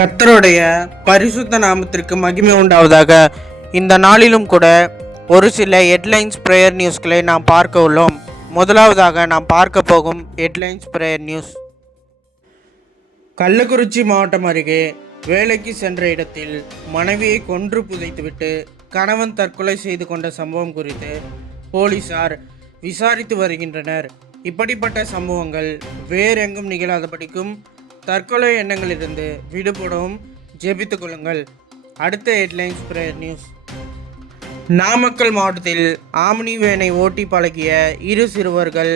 கர்த்தருடைய பரிசுத்த நாமத்திற்கு மகிமை உண்டாவதாக. இந்த நாளிலும் கூட ஒரு சில ஹெட்லைன்ஸ் பிரேயர் நியூஸ்களை நாம் பார்க்க உள்ளோம். முதலாவதாக நாம் பார்க்க போகும் ஹெட்லைன்ஸ் பிரேயர் நியூஸ். கள்ளக்குறிச்சி மாவட்டம் அருகே வேலைக்கு சென்ற இடத்தில் மனைவியை கொன்று புதைத்துவிட்டு கணவன் தற்கொலை செய்து கொண்ட சம்பவம் குறித்து போலீசார் விசாரித்து வருகின்றனர். இப்படிப்பட்ட சம்பவங்கள் வேறெங்கும் நிகழாதபடிக்கும் தற்கொலை எண்ணங்களிலிருந்து விடுபடவும் ஜெபித்துக் கொள்ளுங்கள். அடுத்த ஹெட்லைன்ஸ் பிரேயர் நியூஸ். நாமக்கல் மாவட்டத்தில் ஆம்னி வேனை ஓட்டி பழகிய இரு சிறுவர்கள்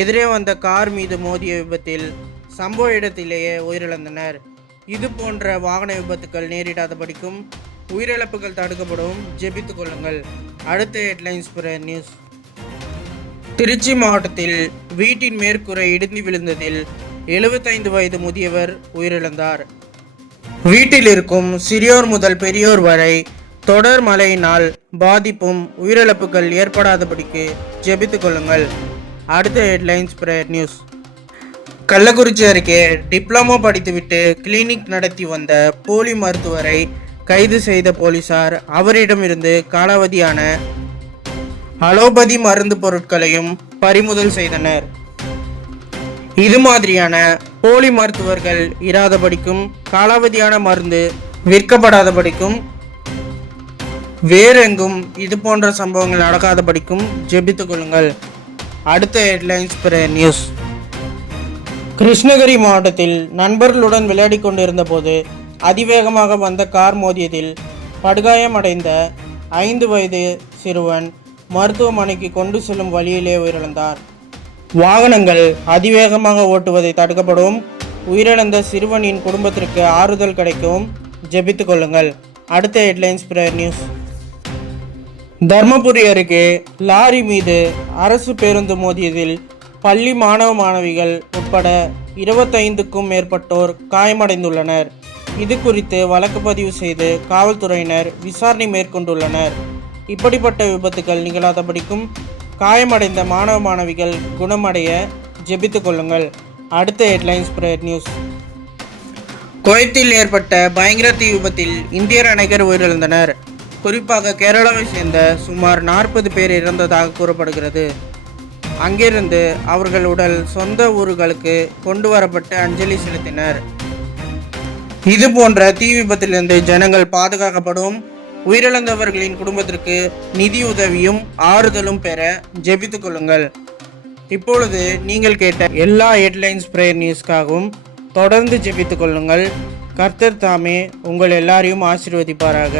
எதிரே வந்த கார் மீது மோதிய விபத்தில் சம்பவ இடத்திலேயே உயிரிழந்தனர். இது போன்ற வாகன விபத்துக்கள் நேரிடாதபடிக்கும் உயிரிழப்புகள் தடுக்கப்படவும் ஜெபித்துக் கொள்ளுங்கள். அடுத்த ஹெட்லைன்ஸ் பிரேயர் நியூஸ். திருச்சி மாவட்டத்தில் வீட்டின் மேற்கூரை இடிந்து விழுந்ததில் 75 வயது முதியவர் உயிரிழந்தார். வீட்டில் இருக்கும் சிறியோர் முதல் பெரியோர் வரை தொடர் மழையினால் பாதிப்பும் உயிரிழப்புகள் ஏற்படாதபடிக்கு ஜெபித்துக் கொள்ளுங்கள். அடுத்த ஹெட்லைன்ஸ் பிரேயர் நியூஸ். கள்ளக்குறிச்சி அருகே டிப்ளமோ படித்துவிட்டு கிளினிக் நடத்தி வந்த போலி மருத்துவரை கைது செய்த போலீசார் அவரிடமிருந்து காலாவதியான அலோபதி மருந்து பொருட்களையும் பறிமுதல் செய்தனர். இது மாதிரியான போலி மருத்துவர்கள் இராதபடிக்கும் காலாவதியான மருந்து விற்கப்படாதபடிக்கும் வேறெங்கும் இது போன்ற சம்பவங்கள் நடக்காதபடிக்கும் ஜெபித்துக் கொள்ளுங்கள். அடுத்த ஹெட்லைன்ஸ் பிரேயர் நியூஸ். கிருஷ்ணகிரி மாவட்டத்தில் நண்பர்களுடன் விளையாடி கொண்டிருந்த போது அதிவேகமாக வந்த கார் மோதியதில் படுகாயமடைந்த 5 வயது சிறுவன் மருத்துவமனைக்கு கொண்டு செல்லும் வழியிலே உயிரிழந்தார். வாகனங்கள் அதிவேகமாக ஓட்டுவதை தடுக்கப்படும். உயிரிழந்த சிறுவனின் குடும்பத்திற்கு ஆறுதல் கிடைக்கவும் ஜெபித்துக் கொள்ளுங்கள். அடுத்த ஹெட்லைன்ஸ் பிரேயர் நியூஸ். தர்மபுரி அருகே லாரி மீது அரசு பேருந்து மோதியதில் பள்ளி மாணவ மாணவிகள் உட்பட 25க்கும் மேற்பட்டோர் காயமடைந்துள்ளனர். இது குறித்து வழக்கு பதிவு செய்து காவல்துறையினர் விசாரணை மேற்கொண்டுள்ளனர். இப்படிப்பட்ட விபத்துகள் நிகழாதபடிக்கும் காயமடைந்த மாணவ மாணவிகள் குணமடைய ஜெபித்துக் கொள்ளுங்கள். அடுத்த ஹெட்லைன்ஸ் பிரேயர் நியூஸ். குவைத்தில் ஏற்பட்ட பயங்கர தீ விபத்தில் இந்தியர் அநேகர் உயிரிழந்தனர். குறிப்பாக கேரளாவை சேர்ந்த சுமார் 40 பேர் இறந்ததாக கூறப்படுகிறது. அங்கிருந்து அவர்கள் உடல் சொந்த ஊர்களுக்கு கொண்டு வரப்பட்டு அஞ்சலி செலுத்தினர். இது போன்ற தீ விபத்திலிருந்து ஜனங்கள் பாதுகாக்கப்படும். உயிரிழந்தவர்களின் குடும்பத்திற்கு நிதியுதவியும் ஆறுதலும் பெற ஜெபித்துக் கொள்ளுங்கள். இப்பொழுது நீங்கள் கேட்ட எல்லா ஹெட்லைன்ஸ் பிரேயர் நியூஸ்க்காகவும் தொடர்ந்து ஜெபித்துக் கொள்ளுங்கள். கர்த்தர் தாமே உங்கள் எல்லாரையும் ஆசீர்வதிப்பாராக.